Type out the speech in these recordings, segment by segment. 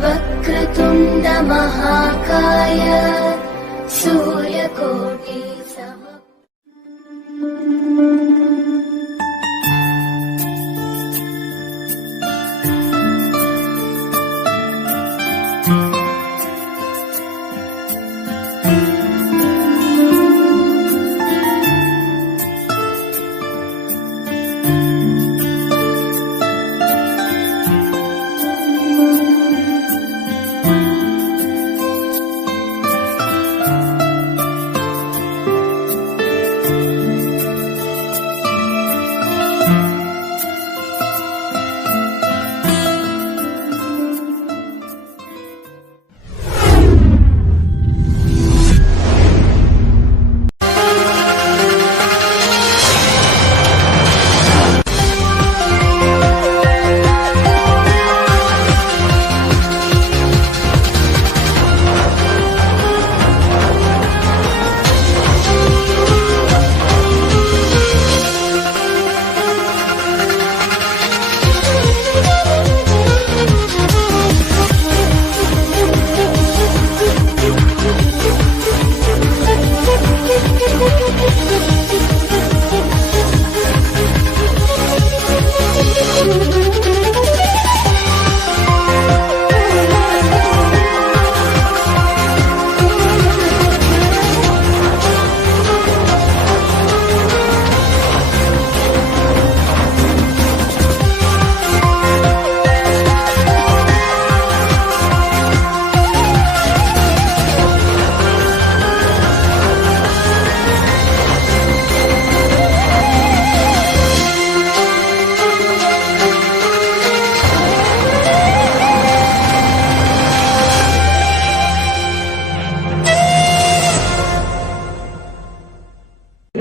वक्रतुण्ड महाकाय सूर्यकोटि समप्रभ।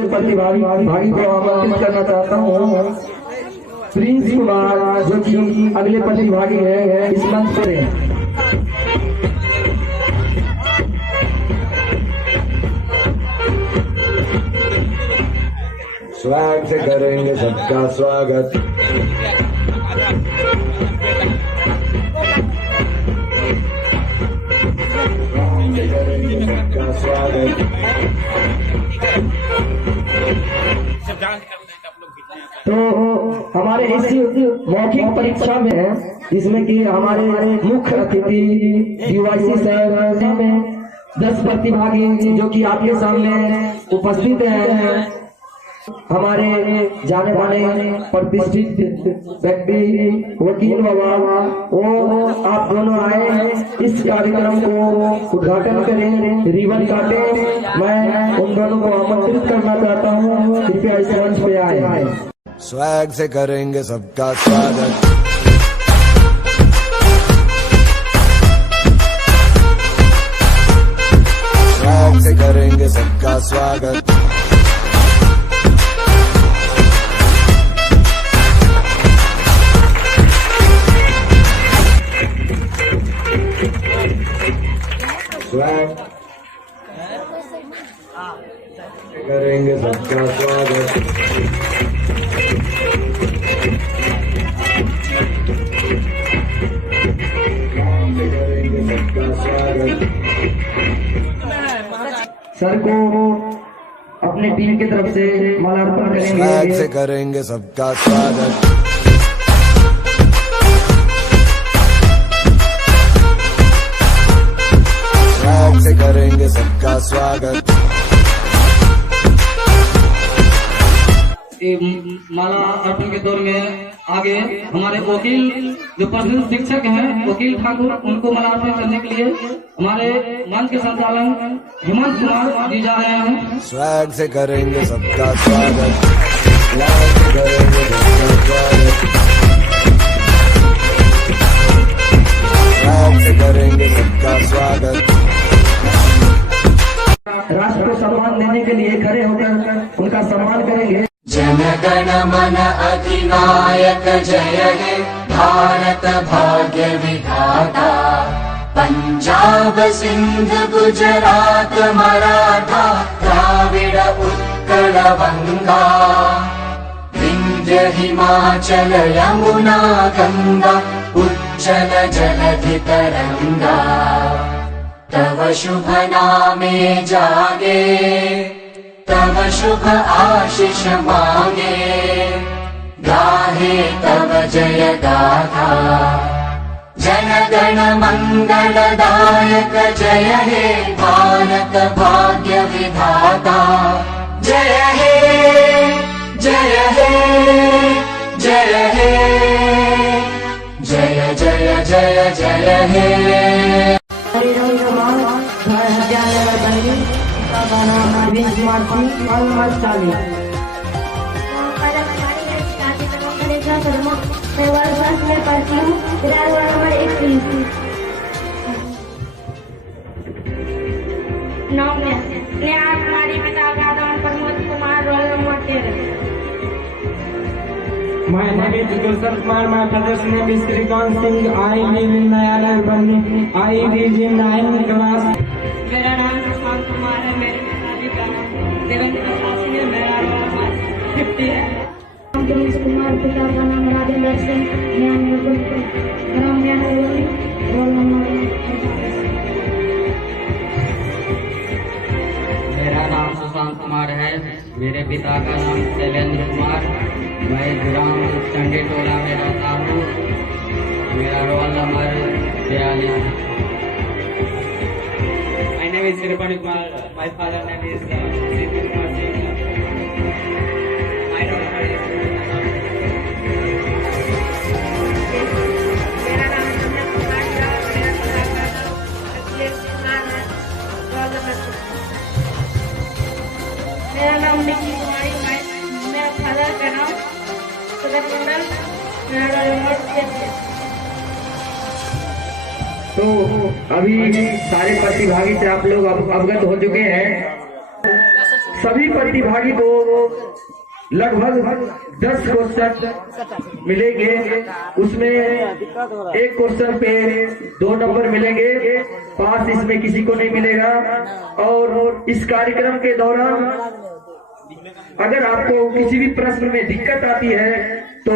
प्रतिभागी को आमंत्रित करना चाहता हूँ। प्रिंस कुमार जो कि अगले प्रतिभागी है इस मंच पर है। स्वैग से करेंगे सबका स्वागत। सबका स्वागत। तो हमारे इस मौखिक परीक्षा में जिसमें कि हमारे मुख्य अतिथि डीवाईसी सर में 10 प्रतिभागी जो कि आपके सामने उपस्थित हैं। हमारे जाने माने प्रतिष्ठित व्यक्ति वकील बाबा वो आप दोनों आए इस कार्यक्रम को उद्घाटन करें, रिबन काटें। मैं उन दोनों को आमंत्रित करना चाहता हूँ, कृपया इस मंच पे आए। स्वैग से करेंगे सबका स्वागत। स्वैग से करेंगे सबका स्वागत। स्वैग करेंगे सबका स्वागत। करेंगे सबका स्वागत। सर को अपने टीम की तरफ से माल्यार्पण करेंगे। स्वैग से करेंगे सबका स्वागत। स्वैग से करेंगे सबका स्वागत। माला अर्पण के दौर में आगे हमारे वकील जो प्रसिद्ध शिक्षक हैं वकील ठाकुर, उनको माला अर्पण करने के लिए हमारे मंच के संचालन हेमंत कुमार जी जा रहे हैं। स्वैग से करेंगे सबका स्वागत। स्वैग से करेंगे सबका स्वागत। स्वैग से करेंगे सबका स्वागत। राष्ट्र को सम्मान देने के लिए खड़े होकर उनका सम्मान करेंगे। जन गण मन अधिनायक जय हे भारत भाग्य विधाता। पंजाब सिंध गुजरात मराठा द्राविड़ उत्कल बंगा। विंध्य हिमाचल यमुना गंगा चञ्चल जलधि तरङ्गा तव शुभ नामे जागे तव शुभ आशीष मांगे गाहे तव जय गाथा जन गण मंगलदायक जय हे भारत भाग्य विधाता जय हे जय हे जय हे जय जय जय जय हे मैं वर्षांत में पढ़ती हूँ विराट वार्ड नंबर 21। 9 में नेहा कुमारी पिता का नाम Pramod Kumar roll number 13। My name is Gulshan Kumar. My father's name is Srikanth Singh. I live in Nayala Bani. I live in 9th class. मेरा नाम सुशांत कुमार है। मेरे पिताजी का नाम देवेंद्र प्रसाद सिंह है। मेरा रोल नंबर 50 है। दिनेश कुमार पिता का नाम राजेंद्र सिंह। Roll number 45। मेरा नाम सुशांत कुमार है। मेरे पिता का नाम देवेंद्र कुमार। मैं ग्राम चंडी टोला में रहता हूँ। मेरा roll number 42। My name is Sirpani Kumar. My father name is Srikanth Kumar Singh. My roll number is मेरा नाम चंदन कुमार है। मेरा पिता का नाम अखिलेश कुमार है। Roll number 6। मेरा नाम निखिल कुमारी है। मेरा फादर का नाम सुधर मंडल। मेरा रोल नंबर 6 है। तो अभी सारे प्रतिभागी से आप लोग अवगत हो चुके हैं। सभी प्रतिभागी को लगभग 10 क्वेश्चन मिलेंगे। उसमें एक क्वेश्चन पे 2 नंबर मिलेंगे। पास इसमें किसी को नहीं मिलेगा। और इस कार्यक्रम के दौरान अगर आपको किसी भी प्रश्न में दिक्कत आती है तो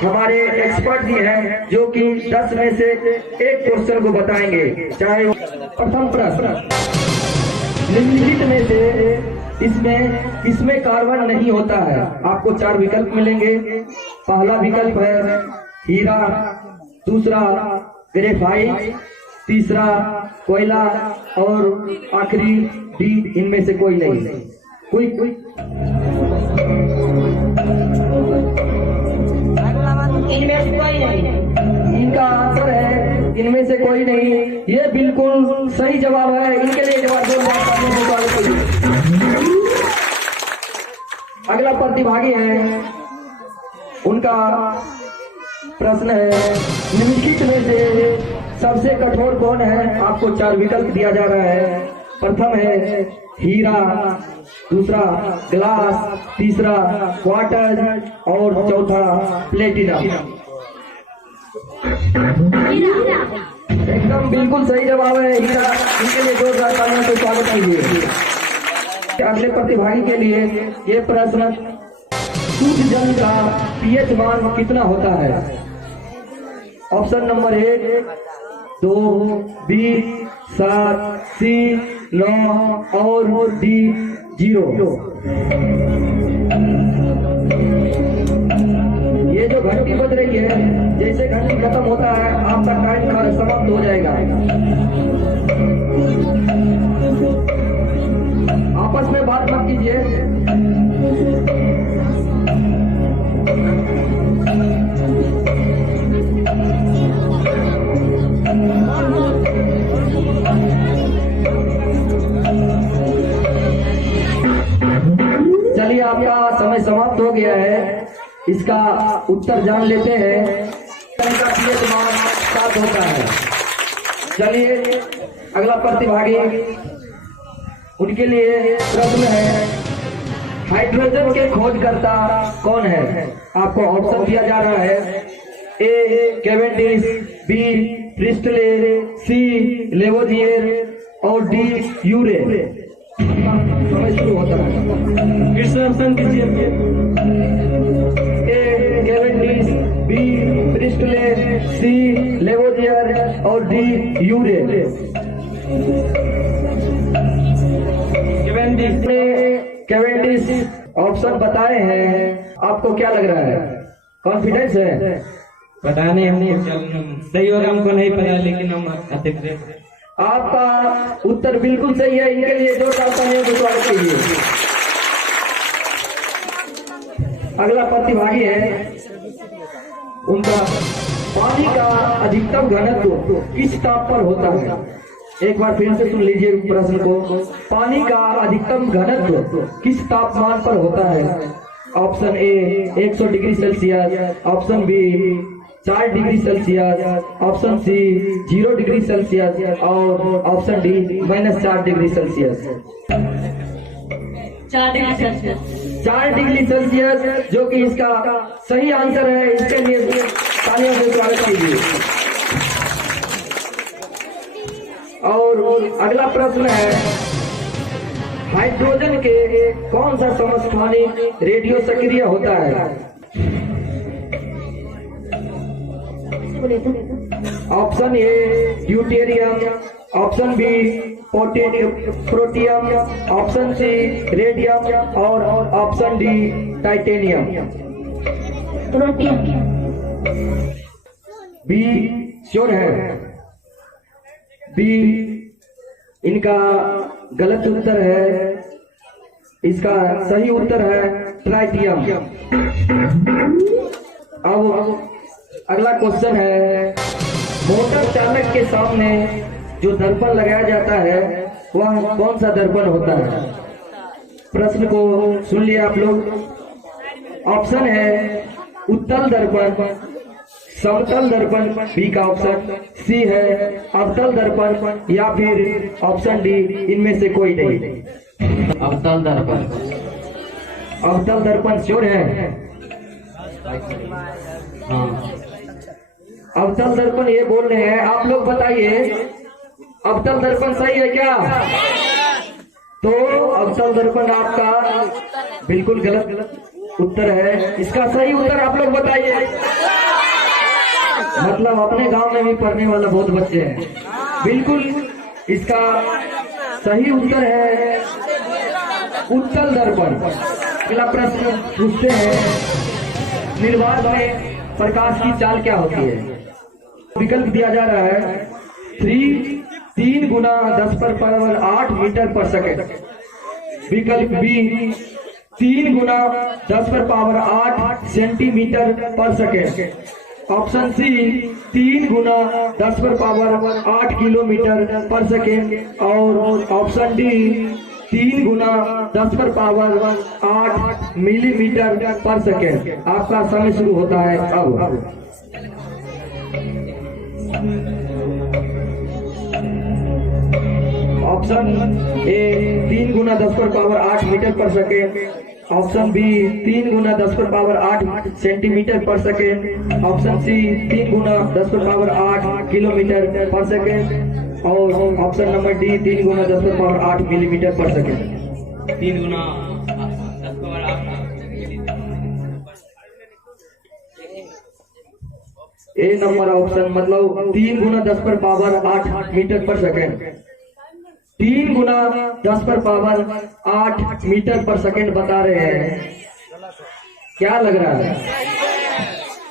हमारे एक्सपर्ट भी हैं जो कि 10 में से एक क्वेश्चन को बताएंगे। चाहे प्रथम प्रश्न निम्नलिखित में से इसमें कार्बन नहीं होता है। आपको 4 विकल्प मिलेंगे। पहला विकल्प है हीरा, दूसरा ग्रेफाइट, तीसरा कोयला और आखिरी डी इनमें से कोई नहीं। कोई इनमें से कोई नहीं। इनका आंसर है इनमें से कोई नहीं। ये बिल्कुल सही जवाब है। इनके लिए जवाब अगला प्रतिभागी है। उनका प्रश्न है निम्नलिखित में से सबसे कठोर कौन है। आपको 4 विकल्प दिया जा रहा है। प्रथम है हीरा, दूसरा ग्लास, तीसरा वाटर और चौथा प्लेटिनम। एकदम बिल्कुल सही जवाब है हीरा। इनके लिए जोरदार तालियों से स्वागत कीजिए। अगले प्रतिभागी के लिए ये प्रश्न शुद्ध जल का पीएच मान कितना होता है। ऑप्शन नंबर 1 2 20 7 C 9 और डी 0। ये जो घंटी बज रही है, जैसे घंटी खत्म होता है आपका टाइम समाप्त हो जाएगा। आपस में बात मत कीजिए। चलिए आपका समय समाप्त हो गया है। इसका उत्तर जान लेते हैं। का पीएच मान 7 होता है। चलिए अगला प्रतिभागी, उनके लिए प्रश्न है हाइड्रोजन के खोजकर्ता कौन है। आपको ऑप्शन दिया जा रहा है ए कैवेंडिश, बी प्रिस्टले, सी लेवोजियर और डी यूरे। समय शुरू होता है। फिर से ऑप्शन दीजिए। ए कैवेंडिश, बी प्रिस्टले, सी लेवोजियर और डी यूरे। कैवेंडिश ऑप्शन बताए हैं, आपको क्या लग रहा है? कॉन्फिडेंस है? पता नहीं, हमने सही और हमको नहीं पता, लेकिन हम अधिक। आपका उत्तर बिल्कुल सही है। इनके लिए जोरदार तालियों का स्वागत कीजिए। अगला प्रतिभागी है, उनका पानी का अधिकतम घनत्व किस ताप पर होता है? एक बार फिर से सुन लीजिए प्रश्न को। पानी का अधिकतम घनत्व किस तापमान पर होता है? Option A 100 degree Celsius, option B 4 degree Celsius, option C 0 degree Celsius और option D -4 degree Celsius. 4 degree Celsius. 4 degree Celsius जो कि इसका सही आंसर है। इसके लिए तालियों से स्वागत कीजिए। और अगला प्रश्न है, हाइड्रोजन के कौन सा समस्थानिक रेडियो सक्रिय होता है? Option A deuterium, option B protium, option C radium और option D titanium. B sure है? बी इनका गलत उत्तर है। इसका सही उत्तर है ट्राइटियम। अब अगला क्वेश्चन है, मोटर चालक के सामने जो दर्पण लगाया जाता है वह कौन सा दर्पण होता है? प्रश्न को सुन लिया आप लोग। ऑप्शन है उत्तल दर्पण, समतल दर्पण बी का ऑप्शन, सी है अवतल दर्पण या फिर ऑप्शन डी इनमें से कोई नहीं। अवतल दर्पण। अवतल दर्पण श्योर है? हाँ। अवतल दर्पण ये बोल रहे हैं, आप लोग बताइए अवतल दर्पण सही है क्या? तो अवतल दर्पण आपका बिल्कुल गलत उत्तर है। इसका सही उत्तर आप लोग बताइए। मतलब अपने गांव में भी पढ़ने वाला बहुत बच्चे हैं। बिल्कुल इसका सही उत्तर है उत्तल दर्पण। अगला प्रश्न पूछते हैं, निर्वात में प्रकाश की चाल क्या होती है? विकल्प दिया जा रहा है 3 गुना 10⁻8 मीटर पर सेकेंड। विकल्प बी 3 गुना 10⁻8 सेंटीमीटर पर सेकेंड। ऑप्शन सी 3 गुना 10⁻8 किलोमीटर पर सेकेंड और ऑप्शन डी 3 गुना 10⁻8 मिलीमीटर पर सेकेंड। आपका समय शुरू होता है अब। ऑप्शन ए 3 गुना 10⁻8 मीटर पर सेकेंड, ऑप्शन बी 3 गुना 10⁻8 सेंटीमीटर पर सेकेंड, ऑप्शन सी 3 गुना 10⁻8 किलोमीटर पर सेकेंड और ऑप्शन नंबर डी 3 गुना 10⁻8 मिलीमीटर पर सेकेंड। 3 गुना 10⁻8। ए नंबर ऑप्शन मतलब 3 गुना 10⁻8 मीटर पर सेकेंड। 3 गुना 10⁻8 मीटर पर सेकेंड बता रहे हैं। क्या लग रहा है?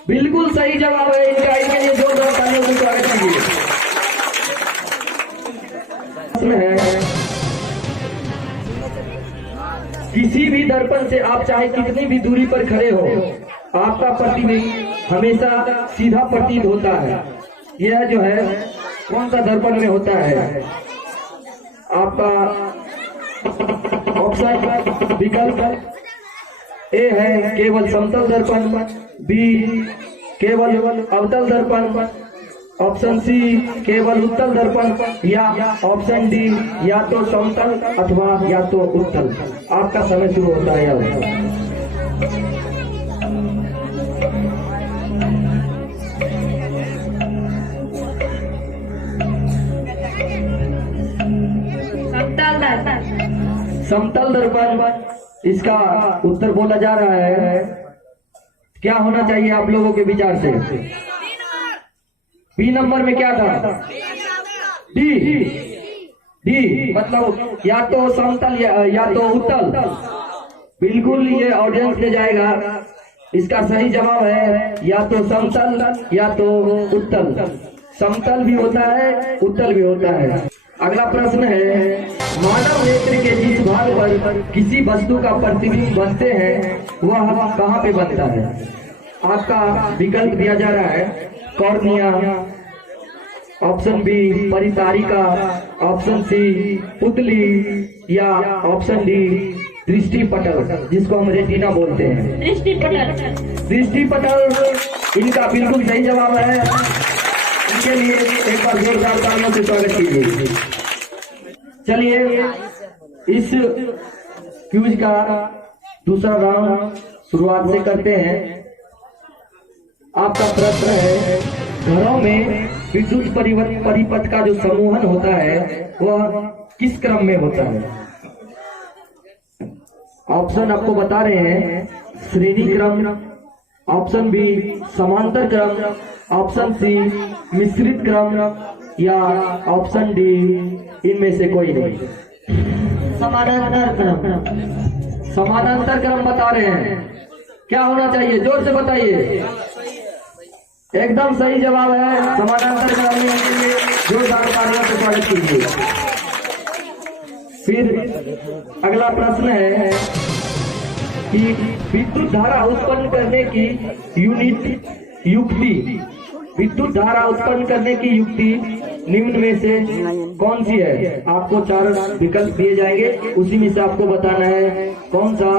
बिल्कुल सही जवाब है इनका। इनके लिए जोरदार तालियों से स्वागत कीजिए। प्रश्न है, किसी भी दर्पण से आप चाहे कितनी भी दूरी पर खड़े हो, आपका प्रतिबिंब हमेशा सीधा प्रतीत होता है। यह जो है कौन सा दर्पण में होता है? आपका ऑप्शन विकल्प ए है केवल समतल दर्पण, बी केवल अवतल दर्पण, ऑप्शन सी केवल उत्तल दर्पण या ऑप्शन डी या तो समतल अथवा या तो उत्तल। आपका समय शुरू होता है अब। समतल दर्पण इसका उत्तर बोला जा रहा है। क्या होना चाहिए आप लोगों के विचार से? बी नंबर में क्या था? डी। डी मतलब या तो समतल या तो उत्तल। बिल्कुल ये ऑडियंस ले जाएगा। इसका सही जवाब है या तो समतल या तो उत्तल। समतल भी होता है, उत्तल भी होता है। अगला प्रश्न है, मानव नेत्र के जिस भाग पर किसी वस्तु का प्रतिबिंब बनते हैं वह कहाँ पे बनता है? आपका विकल्प दिया जा रहा है, कॉर्निया, ऑप्शन बी परितारिका, ऑप्शन सी पुतली या ऑप्शन डी दृष्टि पटल, जिसको हम रेटिना बोलते हैं। दृष्टि पटल। दृष्टि पटल इनका बिल्कुल सही जवाब है। इनके लिए एक बार जोरदार तालियों से स्वागत कीजिए। चलिए इस क्यूज का दूसरा राउंड शुरुआत से करते हैं। आपका प्रश्न है, घरों में विद्युत परिपथ का जो समूहन होता है वह किस क्रम में होता है? ऑप्शन आपको बता रहे हैं, श्रेणी क्रम, ऑप्शन बी समांतर क्रम, ऑप्शन सी मिश्रित क्रम या ऑप्शन डी इनमें से कोई नहीं। समानांतर क्रम। समानांतर क्रम बता रहे हैं। क्या होना चाहिए? जोर से बताइए। एकदम सही जवाब है, समानांतर क्रम में। जोरदार तालियों से स्वागत कीजिए। फिर अगला प्रश्न है कि विद्युत धारा उत्पन्न करने की युक्ति, विद्युत धारा उत्पन्न करने की युक्ति निम्न में से कौन सी है? आपको 4 विकल्प दिए जाएंगे, उसी में से आपको बताना है कौन सा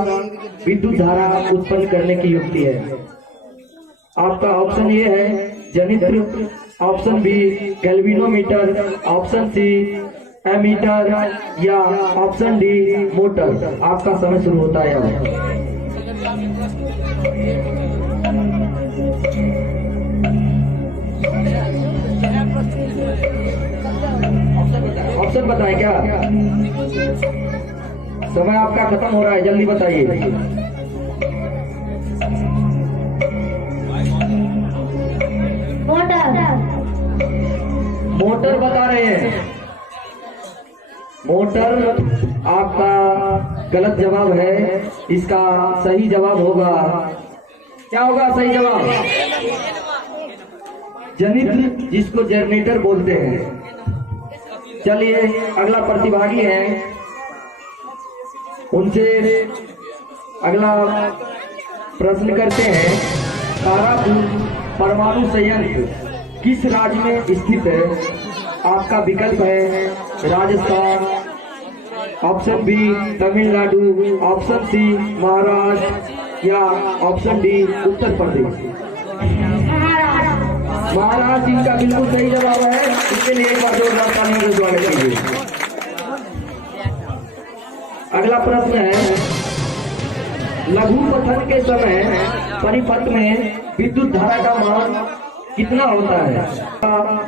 विद्युत धारा उत्पन्न करने की युक्ति है। आपका ऑप्शन ए है जनित्र, option B galvanometer, option C ammeter या ऑप्शन डी मोटर। आपका समय शुरू होता है अब। ऑप्शन बताएं क्या? समय आपका खत्म हो रहा है, जल्दी बताइए। मोटर बता रहे हैं। मोटर आपका गलत जवाब है। इसका सही जवाब होगा, क्या होगा सही जवाब? जनित्र, जिसको जनरेटर बोलते हैं। चलिए अगला प्रतिभागी है, उनसे अगला प्रश्न करते हैं। तारापुर परमाणु संयंत्र किस राज्य में स्थित है? आपका विकल्प है Rajasthan, option B Tamil Nadu, option C Maharashtra या ऑप्शन डी उत्तर प्रदेश। महाराष्ट्र इनका बिल्कुल सही जवाब है। इसके लिए एक बार जोरदार तालियों से स्वागत कीजिए। अगला प्रश्न है, लघु पठन के समय परिपथ में विद्युत धारा का मान कितना होता है?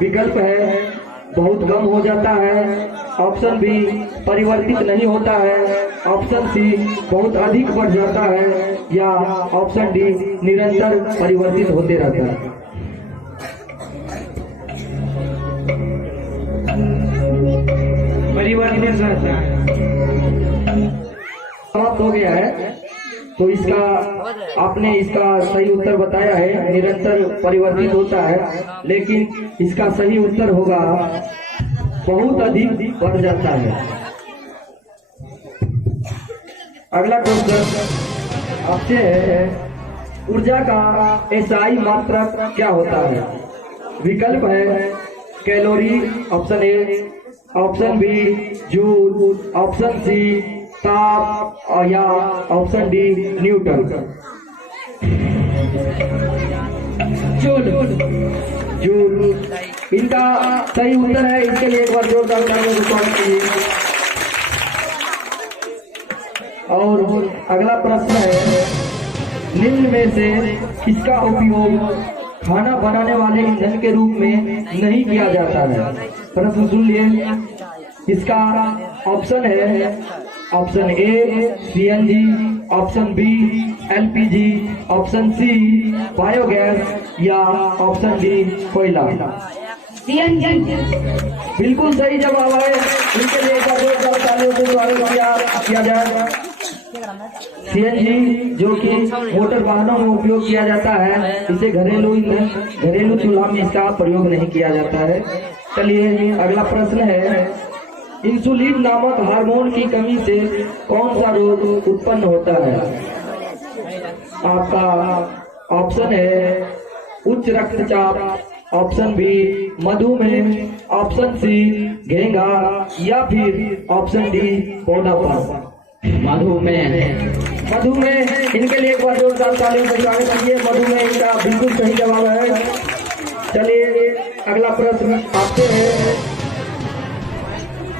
विकल्प है बहुत कम हो जाता है, ऑप्शन बी परिवर्तित नहीं होता है, ऑप्शन सी बहुत अधिक बढ़ जाता है या ऑप्शन डी निरंतर परिवर्तित होते रहता है। परिवर्तित रहता है। समाप्त हो गया है। तो इसका आपने इसका सही उत्तर बताया है, निरंतर परिवर्तित होता है, लेकिन इसका सही उत्तर होगा बहुत अधिक बढ़ जाता है। अगला क्वेश्चन आपसे है, ऊर्जा का एसआई मात्रक क्या होता है? विकल्प है calorie, option A, option B joule, option C ताप और या ऑप्शन डी न्यूटन। जूल इनका सही उत्तर है। इसके लिए एक बार जोरदार तालियों से स्वागत कीजिए। और अगला प्रश्न है, निम्न में से किसका उपयोग खाना बनाने वाले ईंधन के रूप में नहीं किया जाता है? प्रश्न सुन लिए। इसका ऑप्शन है option A CNG, option B LPG, option C biogas या ऑप्शन डी कोयला। CNG। बिल्कुल सही जवाब है। इनके लिए एक बार जोरदार तालियों से स्वागत किया जाएगा। CNG जो कि मोटर वाहनों में उपयोग किया जाता है, इसे घरेलू चूल्हा में इसका प्रयोग नहीं किया जाता है। चलिए अगला प्रश्न है, इंसुलिन नामक हार्मोन की कमी से कौन सा रोग उत्पन्न होता है? आपका ऑप्शन है उच्च रक्तचाप, ऑप्शन बी मधुमेह, ऑप्शन सी घेंगा या फिर ऑप्शन डी मोटापा। मधुमेह। इनके लिए एक बार जोरदार तालियों से स्वागत करिए। मधुमेह इनका बिल्कुल सही जवाब है। चलिए अगला प्रश्न आपसे है,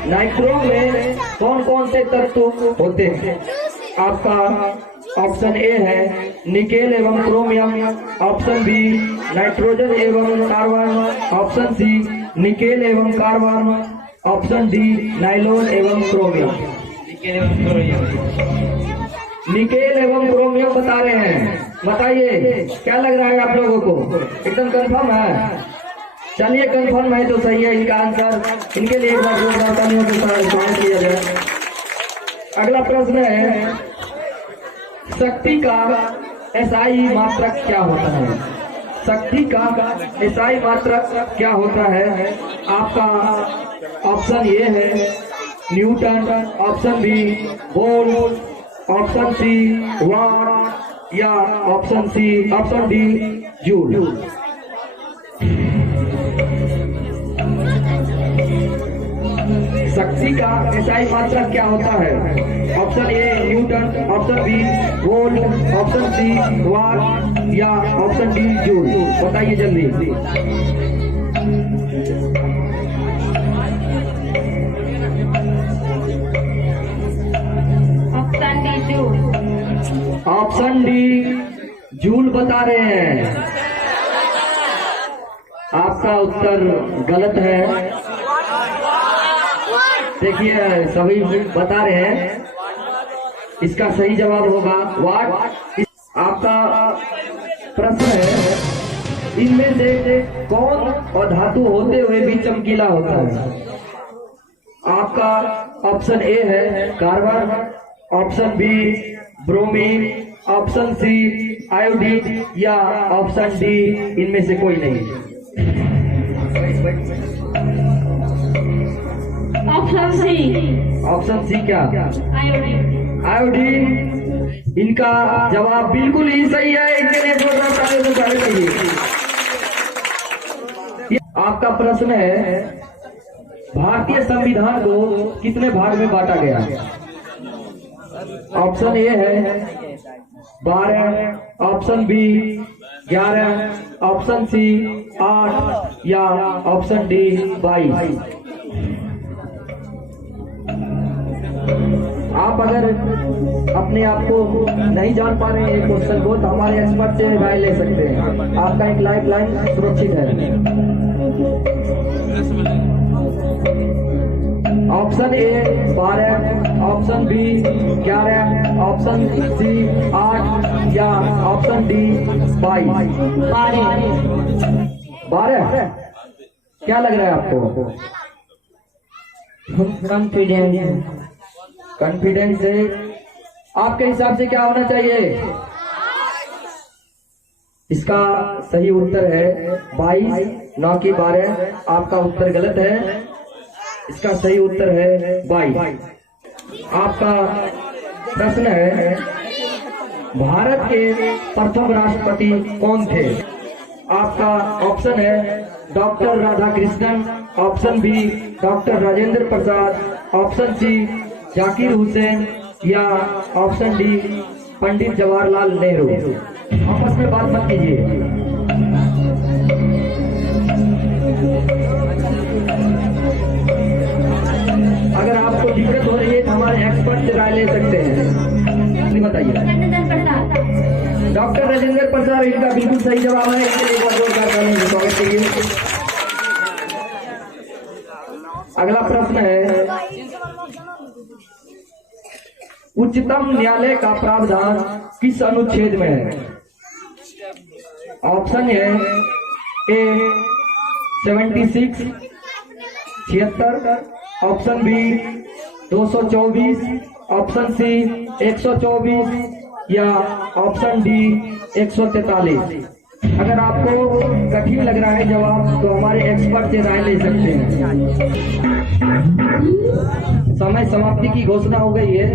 नाइट्रो में कौन कौन से तत्व होते हैं? आपका ऑप्शन ए है निकेल एवं क्रोमियम, ऑप्शन बी नाइट्रोजन एवं कार्बन, ऑप्शन सी निकेल एवं कार्बन, ऑप्शन डी नाइलॉन एवं क्रोमियम। निकेल एवं क्रोमियम बता रहे हैं, बताइए क्या लग रहा है आप लोगों को? एकदम कंफर्म है? चलिए कंफर्म है तो सही है इनका आंसर। इनके लिए एक बार जोरदार तालियों से स्वागत किया जाए। अगला प्रश्न है, शक्ति का एसआई मात्रक क्या होता है? शक्ति का एसआई मात्रक क्या होता है? आपका ऑप्शन ए है newton, option B volt, option C watt या ऑप्शन डी जूल। शक्ति का एसआई मात्रक क्या होता है? Option A newton, option B volt, option C watt या ऑप्शन डी जूल। बताइए जल्दी। ऑप्शन डी जूल बता रहे हैं। आपका उत्तर गलत है। देखिए सभी बता रहे हैं, इसका सही जवाब होगा वाट। आपका प्रश्न है, इनमें से कौन अधातु होते हुए भी चमकीला होता है? आपका ऑप्शन ए है carbon, option B bromine, option C iodine या ऑप्शन डी इनमें से कोई नहीं। ऑप्शन सी क्या? आयोडीन। इनका जवाब बिल्कुल ही सही है। इनके लिए जोरदार तालियों से स्वागत करिए। आपका प्रश्न है, भारतीय संविधान को कितने भाग में बांटा गया? ऑप्शन ए है 12, ऑप्शन बी 11, ऑप्शन सी 8 या ऑप्शन डी 22। आप अगर अपने आप को नहीं जान पा रहे हैं क्वेश्चन को, तो हमारे एक्सपर्ट से राय ले सकते हैं। आपका एक लाइफ लाइन सुरक्षित है। Option A 12, option B 11, option C 8 या ऑप्शन डी 22। 12 क्या लग रहा है आपको? कॉन्फिडेंस से आपके हिसाब से क्या होना चाहिए? इसका सही उत्तर है 22, न कि 12। आपका उत्तर गलत है। इसका सही उत्तर है 22। आपका प्रश्न है, भारत के प्रथम राष्ट्रपति कौन थे? आपका ऑप्शन है doctor Radhakrishnan, option B doctor Rajendra Prasad, option C Zakir Hussain या ऑप्शन डी पंडित जवाहरलाल नेहरू। आपस में बात मत कीजिए। अगर आपको दिक्कत हो रही है तो हमारे एक्सपर्ट से राय ले सकते हैं। बताइए। डॉक्टर राजेंद्र प्रसाद इनका बिल्कुल सही जवाब है। इसके लिए बहुत जोरदार तालियों से स्वागत कीजिए। अगला प्रश्न है, उच्चतम न्यायालय का प्रावधान किस अनुच्छेद में है? ऑप्शन है ए 76 76, ऑप्शन बी 224, ऑप्शन सी 124 या ऑप्शन डी 143। अगर आपको कठिन लग रहा है जवाब तो हमारे एक्सपर्ट से राय ले सकते हैं। समय समाप्ति की घोषणा हो गई है,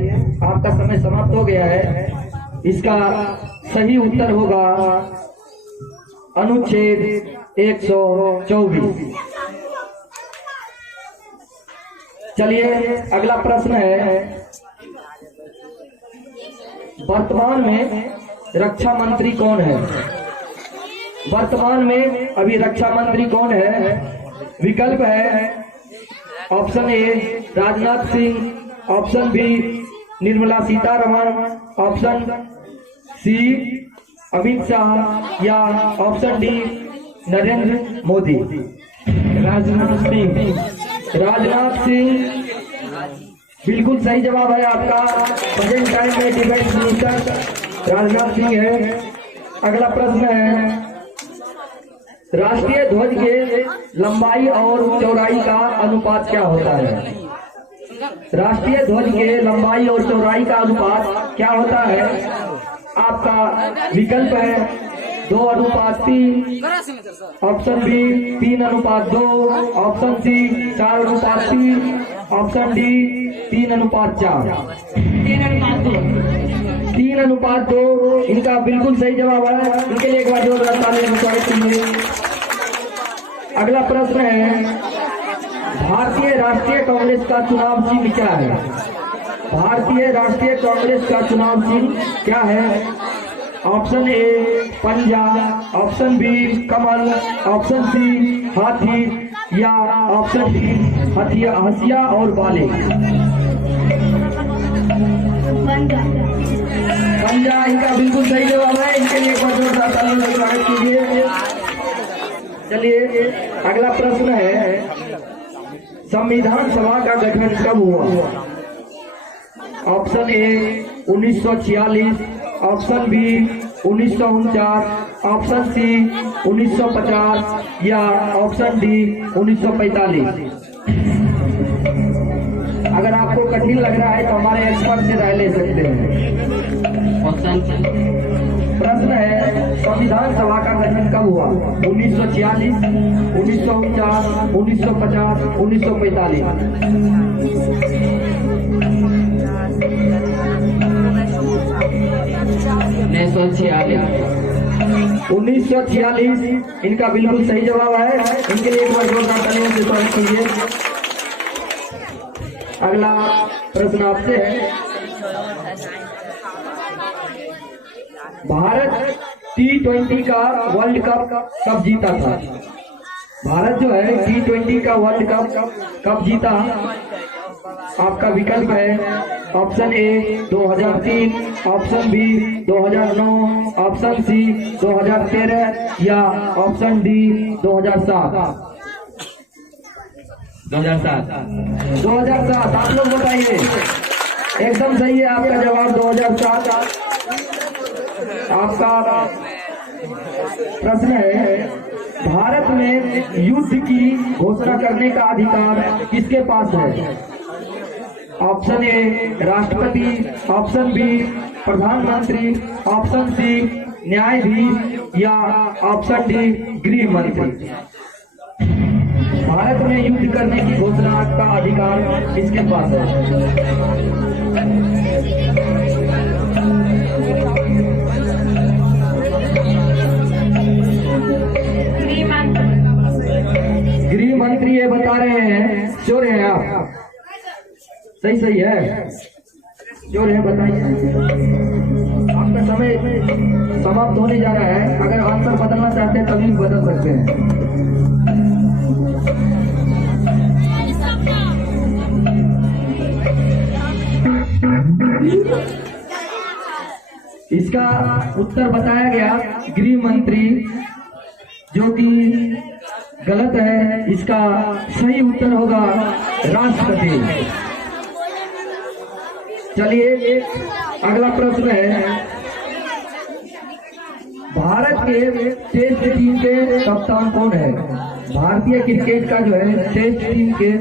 आपका समय समाप्त हो गया है। इसका सही उत्तर होगा अनुच्छेद 124। चलिए अगला प्रश्न है, वर्तमान में रक्षा मंत्री कौन है? वर्तमान में अभी रक्षा मंत्री कौन है? विकल्प है option A Rajnath Singh, option B Nirmala Sitharaman, option C Amit Shah या ऑप्शन डी नरेंद्र मोदी। राजनाथ सिंह। राजनाथ सिंह बिल्कुल सही जवाब है आपका। प्रेजेंट टाइम में डिफेंस मिनिस्टर राजनाथ सिंह है। अगला प्रश्न है, राष्ट्रीय ध्वज के लंबाई और चौड़ाई का अनुपात क्या होता है? राष्ट्रीय ध्वज के लंबाई और चौड़ाई का अनुपात क्या होता है? आपका विकल्प है 2:3, option B 3:2, option C 4:3, option D 3:4। 3:2 इनका बिल्कुल सही जवाब है। इनके लिए एक बार जोरदार तालियां स्वागत कीजिए। अगला प्रश्न है, भारतीय राष्ट्रीय कांग्रेस का चुनाव चिन्ह क्या है? भारतीय राष्ट्रीय कांग्रेस का चुनाव चिन्ह क्या है? ऑप्शन ए पंजा, ऑप्शन बी कमल, ऑप्शन सी हाथी या ऑप्शन डी हंसिया और बाले। पंजा इनका बिल्कुल सही जवाब है। इनके लिए एक बार जोरदार तालियां स्वागत कीजिए। चलिए अगला प्रश्न है, संविधान सभा का गठन कब हुआ? Option A 1946, option B 1949, option C 1950 या ऑप्शन डी 1945। अगर आपको कठिन लग रहा है तो हमारे एक्सपर्ट से राय ले सकते हैं। प्रश्न है, संविधान सभा का गठन कब हुआ? 1946, 1949, 1950, 1945। 1946 इनका बिल्कुल सही जवाब है। इनके लिए एक बार जोरदार तालियों से स्वागत कीजिए। अगला प्रश्न आपसे है, भारत T20 का वर्ल्ड कप कब जीता था? भारत जो है T20 का वर्ल्ड कप कब जीता? आपका विकल्प है option A 2003, option B 2009, option C 2013 या ऑप्शन डी 2007। 2007 आप लोग बताइए। एकदम सही है आपका जवाब 2007। आपका प्रश्न है, भारत में युद्ध की घोषणा करने का अधिकार किसके पास है? ऑप्शन ए राष्ट्रपति, ऑप्शन बी प्रधानमंत्री, ऑप्शन सी न्यायाधीश या ऑप्शन डी गृह मंत्री। भारत में युद्ध करने की घोषणा का अधिकार किसके पास है? गृह मंत्री ये बता रहे हैं। श्योर है आप? सही है, श्योर है, बताइए। आपका समय समाप्त होने जा रहा है। अगर आंसर बदलना चाहते हैं तभी बदल सकते हैं। इसका उत्तर बताया गया गृह मंत्री, जो कि गलत है। इसका सही उत्तर होगा राष्ट्रपति। चलिए अगला प्रश्न है, भारत के टेस्ट टीम के कप्तान कौन है? भारतीय क्रिकेट का जो है टेस्ट टीम के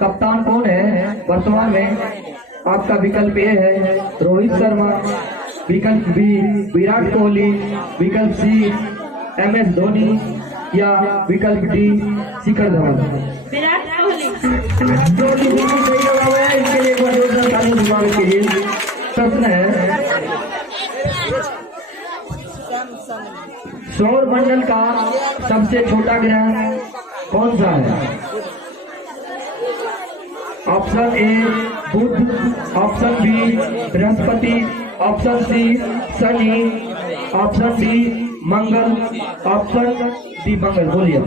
कप्तान कौन है वर्तमान में? आपका विकल्प ए है रोहित शर्मा, विकल्प बी विराट कोहली, विकल्प सी MS धोनी या विकल्प डी शिखर धवन। विराट कोहली। जो कि बिल्कुल सही जवाब है। इसके लिए एक बार जोरदार ताली बजाने के लिए। प्रश्न है सौर मंडल का सबसे छोटा ग्रह कौन सा है? Option A Budh, option B Brihaspati, option C Shani, option D Mangal, option D Mangal. बोलिए।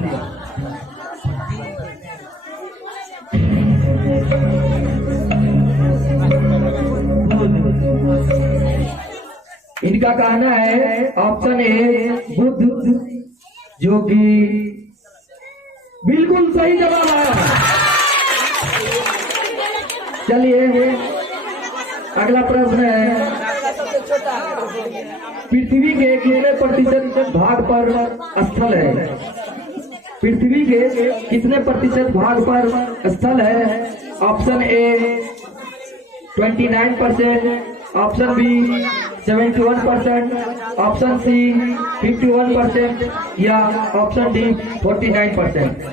इनका कहना है ऑप्शन ए बुध, जो कि बिल्कुल सही जवाब है। चलिए अगला प्रश्न है पृथ्वी के कितने प्रतिशत भाग पर स्थल है? पृथ्वी के कितने प्रतिशत भाग पर स्थल है? Option A 29%, option B 71%, option C 51% या ऑप्शन डी 49%।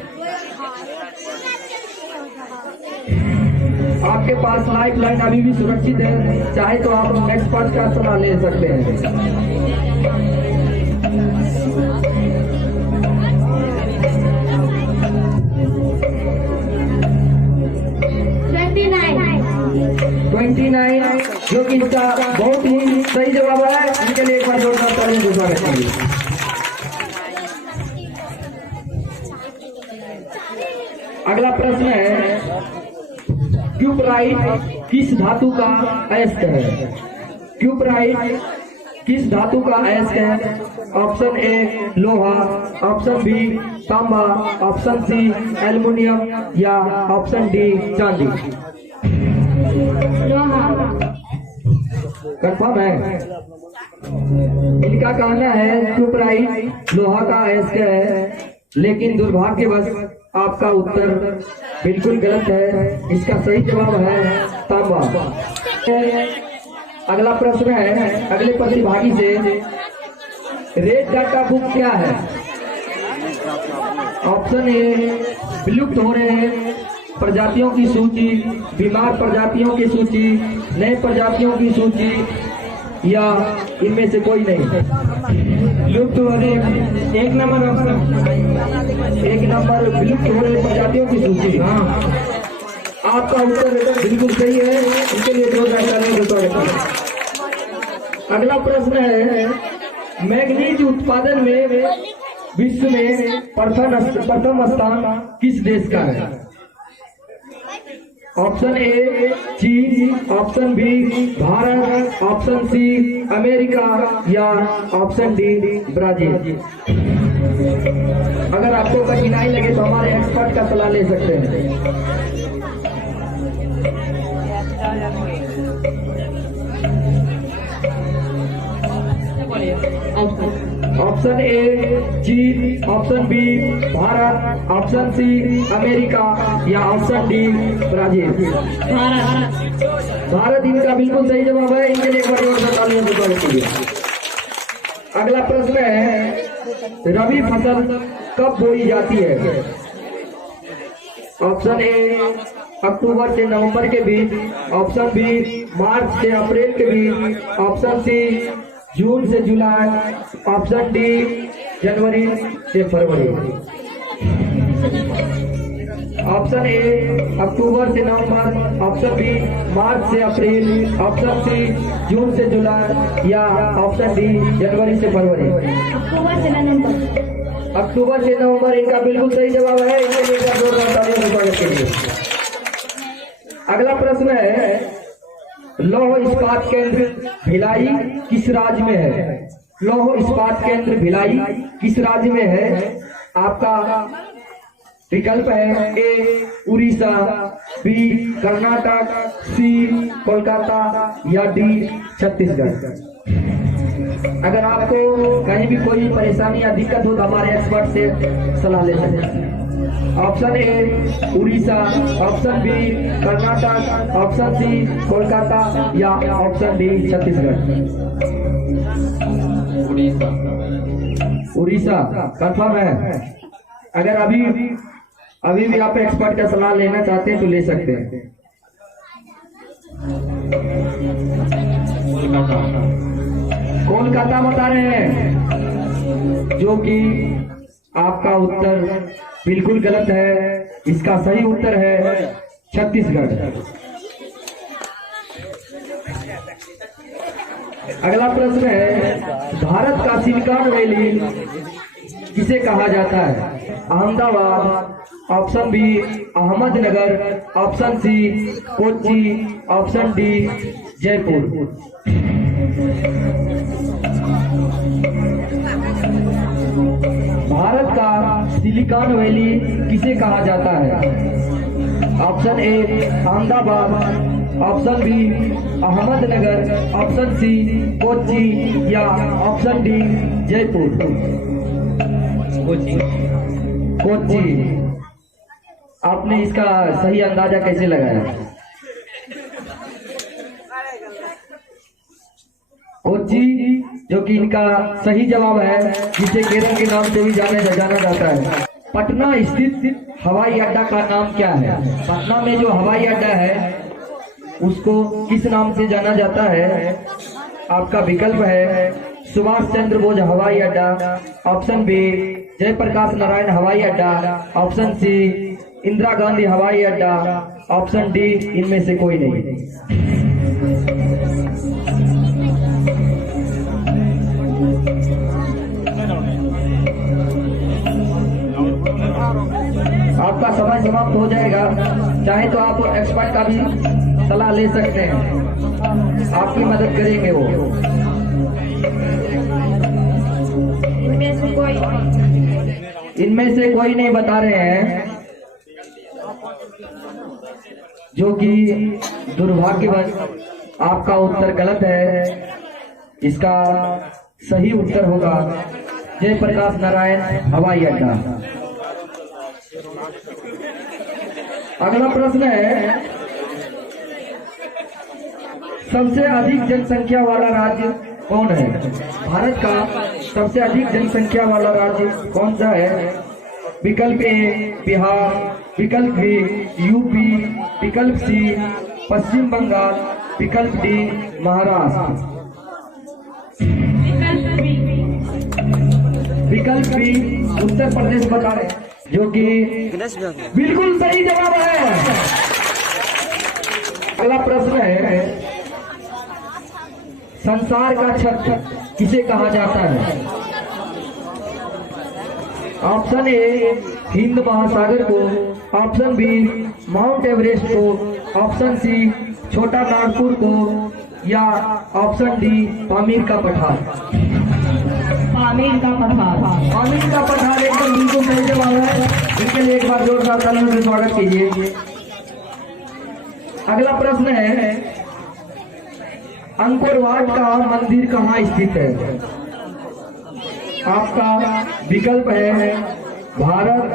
आपके पास लाइफ लाइन अभी भी सुरक्षित है, चाहे तो आप एक्सपर्ट का सलाह ले सकते हैं। 29 जो कि इसका बहुत ही सही जवाब है। इनके लिए एक बार जोरदार तालियां बजाएं। अगला प्रश्न है क्यूपराइट किस धातु का अयस्क है? क्यूपराइट किस धातु का अयस्क है? ऑप्शन ए लोहा, ऑप्शन बी तांबा, ऑप्शन सी एल्युमिनियम या ऑप्शन डी चांदी। कंफर्म है? इनका कहना है क्यूपराइट लोहा का अयस्क है, लेकिन दुर्भाग्यवश आपका उत्तर बिल्कुल गलत है। इसका सही जवाब है तांबा। अगला प्रश्न है अगले प्रतिभागी से, रेड डाटा बुक क्या है? ऑप्शन ए विलुप्त हो रहे प्रजातियों की सूची, बीमार प्रजातियों की सूची, नए प्रजातियों की सूची या इनमें से कोई नहीं। लुप्त हो रहे एक नंबर ऑप्शन, एक नंबर विलुप्त हो रहे प्रजातियों की सूची। हाँ, आपका उत्तर बिल्कुल सही है। इसके लिए अगला प्रश्न है मैग्नीज उत्पादन में विश्व में प्रथम स्थान किस देश का है? ऑप्शन ए चीन, option B Bharat, option C America या ऑप्शन डी ब्राजील। अगर आपको कठिनाई लगे तो हमारे एक्सपर्ट का सलाह ले सकते हैं। ऑप्शन ए चीन, option B Bharat, option C America या ऑप्शन डी ब्राजील। भारत इनका बिल्कुल सही जवाब है। इनके लिए एक बार और तालियां बजाने के लिए। अगला प्रश्न है रबी फसल कब बोई जाती है? ऑप्शन ए अक्टूबर से नवंबर के बीच, ऑप्शन बी मार्च से अप्रैल के बीच, ऑप्शन सी जून से जुलाई, ऑप्शन डी जनवरी से फरवरी। ऑप्शन ए अक्टूबर से नवंबर, ऑप्शन बी मार्च से अप्रैल, ऑप्शन सी जून से जुलाई या ऑप्शन डी जनवरी से फरवरी। अक्टूबर से नवंबर। अक्टूबर से नवंबर इनका बिल्कुल सही जवाब है। इनके लिए जोरदार तालियां बजाने के लिए। अगला प्रश्न है लौह इस्पात केंद्र भिलाई किस राज्य में है? लौह इस्पात केंद्र भिलाई किस राज्य में है? आपका विकल्प है ए उड़ीसा, बी कर्नाटक, सी कोलकाता या डी छत्तीसगढ़। अगर आपको कहीं भी कोई परेशानी या दिक्कत हो तो हमारे एक्सपर्ट से सलाह ले सकते हैं। Option A Orissa, option B Karnataka, option C Kolkata या option D Chhattisgarh. Orissa. Orissa confirm है? अगर अभी भी आप एक्सपर्ट का सलाह लेना चाहते हैं तो ले सकते हैं। कोलकाता बता रहे हैं, जो कि आपका उत्तर बिल्कुल गलत है। इसका सही उत्तर है छत्तीसगढ़। अगला प्रश्न है, भारत का सिलिकॉन वैली किसे कहा जाता है? Ahmedabad, option B Ahmednagar, option C Kochi, option D Jaipur. Bharat का सिलिकॉन वैली किसे कहा जाता है? Option A Ahmedabad, option B Ahmednagar, option C Kochi या ऑप्शन डी जयपुर। कोच्चि। आपने इसका सही अंदाजा कैसे लगाया? कोच्चि जो कि इनका सही जवाब है, जिसे केरल के नाम से भी जाना जाता है। पटना स्थित हवाई अड्डा का नाम क्या है? पटना में जो हवाई अड्डा है उसको किस नाम से जाना जाता है? आपका विकल्प है सुभाष चंद्र बोस हवाई अड्डा, ऑप्शन बी जयप्रकाश नारायण हवाई अड्डा, ऑप्शन सी इंदिरा गांधी हवाई अड्डा, ऑप्शन डी इनमें से कोई नहीं। आपका समय समाप्त हो जाएगा। चाहे तो आप एक्सपर्ट का भी सलाह ले सकते हैं, आपकी मदद करेंगे वो। इनमें से कोई नहीं बता रहे हैं, जो कि दुर्भाग्यवश आपका उत्तर गलत है। इसका सही उत्तर होगा जयप्रकाश नारायण हवाई अड्डा। अगला प्रश्न है, सबसे अधिक जनसंख्या वाला राज्य कौन है? भारत का सबसे अधिक जनसंख्या वाला राज्य कौन सा है? विकल्प ए बिहार, विकल्प बी यूपी, विकल्प सी पश्चिम बंगाल, विकल्प डी महाराष्ट्र। विकल्प बी उत्तर प्रदेश बता रहे हैं, जो कि बिल्कुल सही जवाब है। अगला प्रश्न है, संसार का छत किसे कहा जाता है? ऑप्शन ए हिंद महासागर को, ऑप्शन बी माउंट एवरेस्ट को, ऑप्शन सी छोटा नागपुर को या ऑप्शन डी पामीर का पठार। पामीर का पठार एकदम बिल्कुल सही जवाब है। इनके लिए एक बार जोरदार तालियों से स्वागत कीजिए। अगला प्रश्न है, अंकोर वाट का मंदिर कहाँ स्थित है? आपका विकल्प है भारत,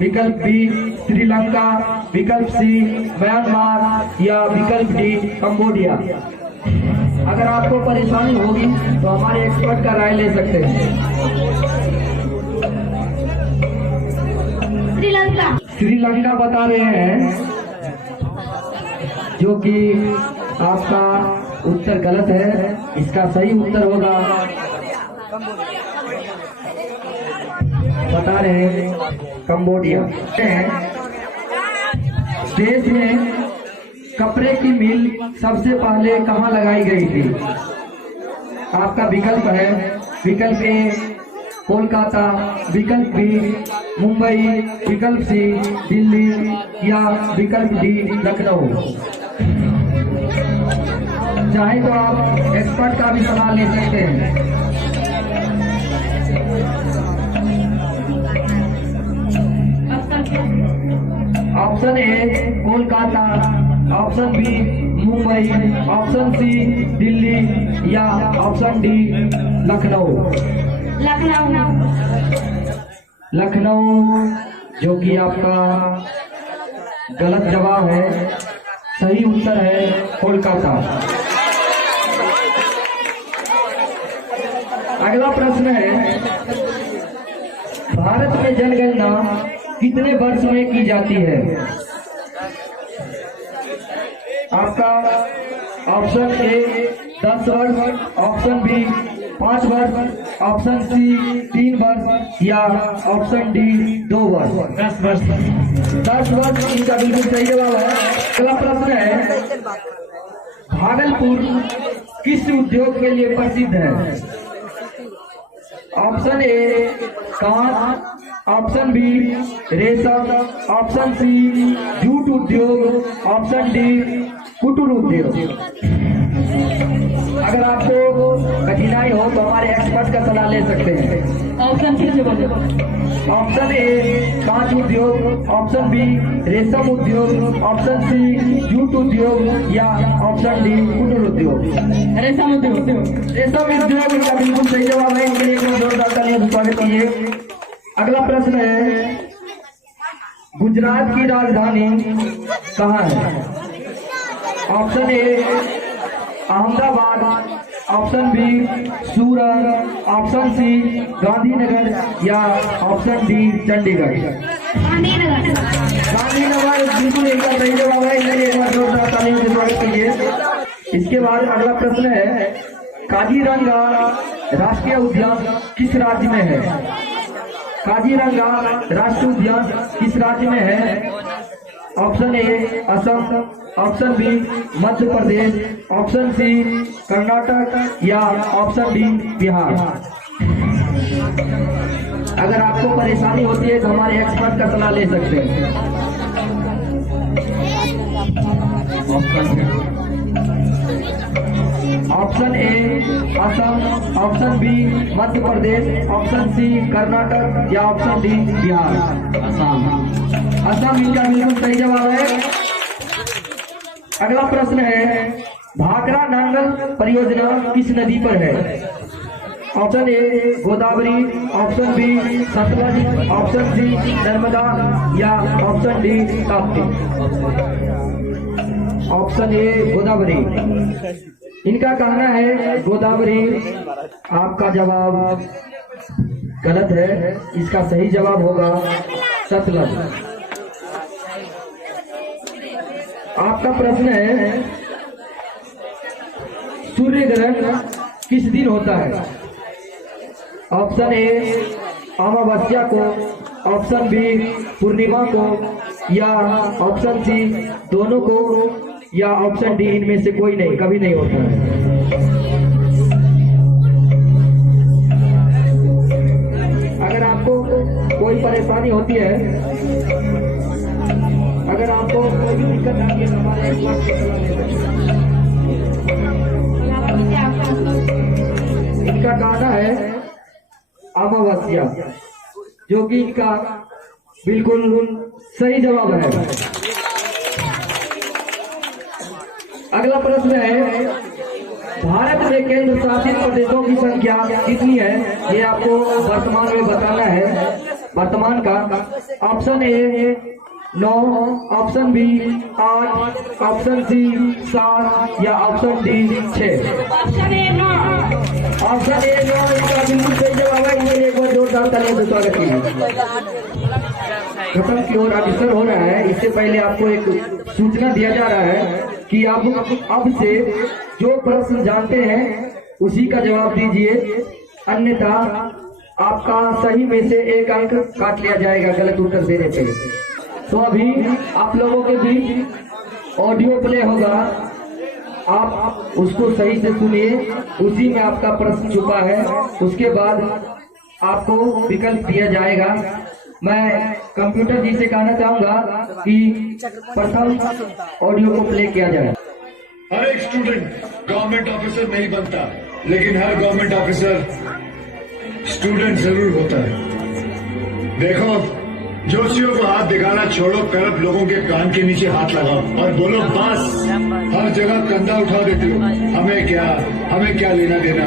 विकल्प बी श्रीलंका, विकल्प सी म्यांमार या विकल्प डी कंबोडिया। अगर आपको परेशानी होगी तो हमारे एक्सपर्ट का राय ले सकते हैं। श्रीलंका बता रहे हैं, जो कि आपका उत्तर गलत है। इसका सही उत्तर होगा, बता रहे हैं कंबोडिया। देश में कपड़े की मिल सबसे पहले कहाँ लगाई गई थी? आपका विकल्प है विकल्प ए कोलकाता, विकल्प बी मुंबई, विकल्प सी दिल्ली या विकल्प डी लखनऊ। चाहे तो आप एक्सपर्ट का भी सलाह ले सकते हैं। Option A Kolkata, option B Mumbai, option C Delhi या ऑप्शन डी लखनऊ। लखनऊ जो कि आपका गलत जवाब है। सही उत्तर है कोलकाता। अगला प्रश्न है, भारत में जनगणना कितने वर्ष में की जाती है? आपका ऑप्शन ए 10 वर्ष, ऑप्शन बी 5 वर्ष, ऑप्शन सी 3 वर्ष या ऑप्शन डी 2 वर्ष। 10 वर्ष। 10 वर्ष इनका बिल्कुल सही जवाब है। अगला प्रश्न है, भागलपुर किस उद्योग के लिए प्रसिद्ध है? ऑप्शन ए कांच, ऑप्शन बी रेशम, ऑप्शन सी जूट उद्योग, ऑप्शन डी कुटीर उद्योग। अगर आपको कठिनाई हो तो हमारे एक्सपर्ट का सलाह ले सकते हैं। ऑप्शन सी से बोलो। ऑप्शन ए कांच उद्योग, ऑप्शन बी रेशम उद्योग, ऑप्शन सी जूट उद्योग या ऑप्शन डी कुटीर उद्योग। रेशम उद्योग। रेशम उद्योग इनका बिल्कुल सही जवाब है। इनके लिए एक जोरदार तालियों से स्वागत कीजिए। अगला प्रश्न है, गुजरात की राजधानी कहाँ है? Option A Ahmedabad, option B Surat, option C Gandhinagar या ऑप्शन डी चंडीगढ़। गांधीनगर बिल्कुल एक सही जवाब है। इनके लिए एक बार जोरदार तालियों से स्वागत कीजिए। इसके बाद अगला प्रश्न है, काजीरंगा राष्ट्रीय उद्यान किस राज्य में है? काजीरंगा राष्ट्रीय उद्यान किस राज्य में है? Option A Assam, option B Madhya Pradesh, option C Karnataka या ऑप्शन डी बिहार। अगर आपको परेशानी होती है तो हमारे एक्सपर्ट का सलाह ले सकते हैं। Option A Assam, option B Madhya Pradesh, option C Karnataka या ऑप्शन डी बिहार। असम इनका बिल्कुल सही जवाब है। अगला प्रश्न है, भाखड़ा नांगल परियोजना किस नदी पर है? Option A Godavari, option B Sutlej, option C Narmada या option D Tapti. Option A Godavari. इनका कहना है गोदावरी। आपका जवाब गलत है। इसका सही जवाब होगा सतलज। आपका प्रश्न है, सूर्य ग्रहण किस दिन होता है? ऑप्शन ए अमावस्या को, ऑप्शन बी पूर्णिमा को या ऑप्शन सी दोनों को या ऑप्शन डी इनमें से कोई नहीं, कभी नहीं होता है। अगर आपको कोई परेशानी होती है, अगर आपको कोई भी दिक्कत आती है तो हमारे एक्सपर्ट से सलाह ले सकते हैं। इनका कहना है अमावस्या, जो कि इनका बिल्कुल सही जवाब है। अगला प्रश्न है, भारत में केंद्र शासित प्रदेशों की संख्या कितनी है? ये आपको वर्तमान में बताना है। वर्तमान का option A 9, option B 8, option C 7 या option D 6। Option A 9। Option A 9 इसका बिल्कुल सही जवाब है। इनके लिए एक बार जोरदार तालियों से स्वागत कीजिए। खत्म की ओर अग्रसर हो रहा है। इससे पहले आपको एक सूचना दिया जा रहा है कि आप अब से जो प्रश्न जानते हैं उसी का जवाब दीजिए, अन्यथा आपका सही में से 1 अंक काट लिया जाएगा गलत उत्तर देने पे। तो अभी आप लोगों के बीच ऑडियो प्ले होगा, आप उसको सही से सुनिए। उसी में आपका प्रश्न छुपा है। उसके बाद आपको विकल्प दिया जाएगा। मैं कंप्यूटर जी से कहना चाहूंगा कि प्रथम ऑडियो को प्ले किया जाए। हर एक स्टूडेंट गवर्नमेंट ऑफिसर नहीं बनता, लेकिन हर गवर्नमेंट ऑफिसर स्टूडेंट जरूर होता है। देखो, जोशियों को हाथ दिखाना छोड़ो, करप्ट लोगों के कान के नीचे हाथ लगाओ और बोलो बस। हर जगह कंधा उठा देते हो, हमें क्या लेना देना।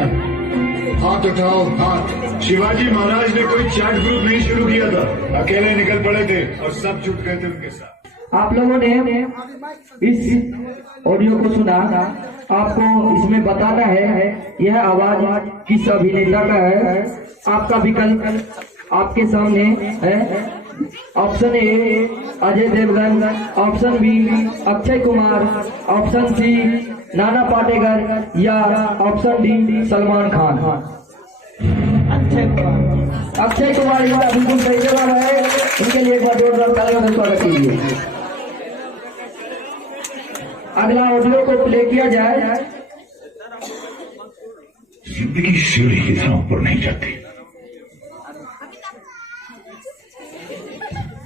हाथ उठाओ, हाथ। शिवाजी महाराज ने कोई चैट ग्रुप नहीं शुरू किया था, अकेले निकल पड़े थे और सब जुट गए थे उनके साथ। आप लोगों ने इस ऑडियो को सुना, आपको इसमें बताना है यह आवाज किस अभिनेता का है। आपका विकल्प आपके सामने है। Option A Ajay Devgan, option B Akshay Kumar, option C Nana Patekar या ऑप्शन डी सलमान खान। अक्षय कुमार इनका बिल्कुल सही जवाब है। इनके लिए एक बार जोरदार तालियों से स्वागत कीजिए। अगला ऑडियो को प्ले किया जाए। जिंदगी सीढ़ी की तरह ऊपर नहीं जाती,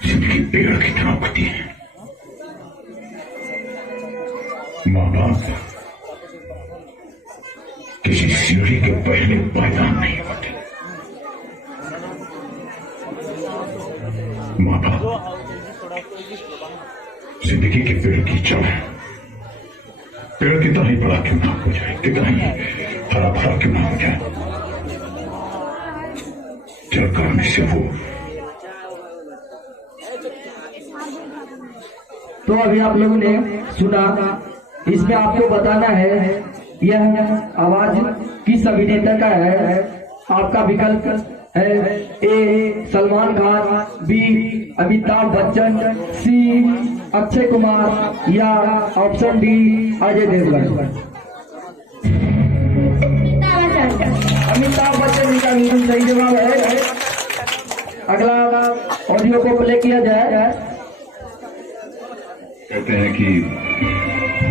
जिंदगी पेड़ की तरह उगती है। माँ बाप किसी सीढ़ी के पहले पायदान नहीं होते। माँ बाप जिंदगी के पेड़ की जड़ है। पेड़ कितना ही बड़ा क्यों ना हो जाए, कितना ही हरा भरा क्यों ना हो जाए, जड़ करने से वो। तो अभी आप लोगों ने सुना, इसमें आपको बताना है यह आवाज किस अभिनेता का है। आपका विकल्प है ए सलमान खान, बी अमिताभ बच्चन, सी अक्षय कुमार या ऑप्शन डी अजय देवगन। अमिताभ बच्चन का बिल्कुल सही जवाब है। अगला ऑडियो को प्ले किया जाए। कहते हैं कि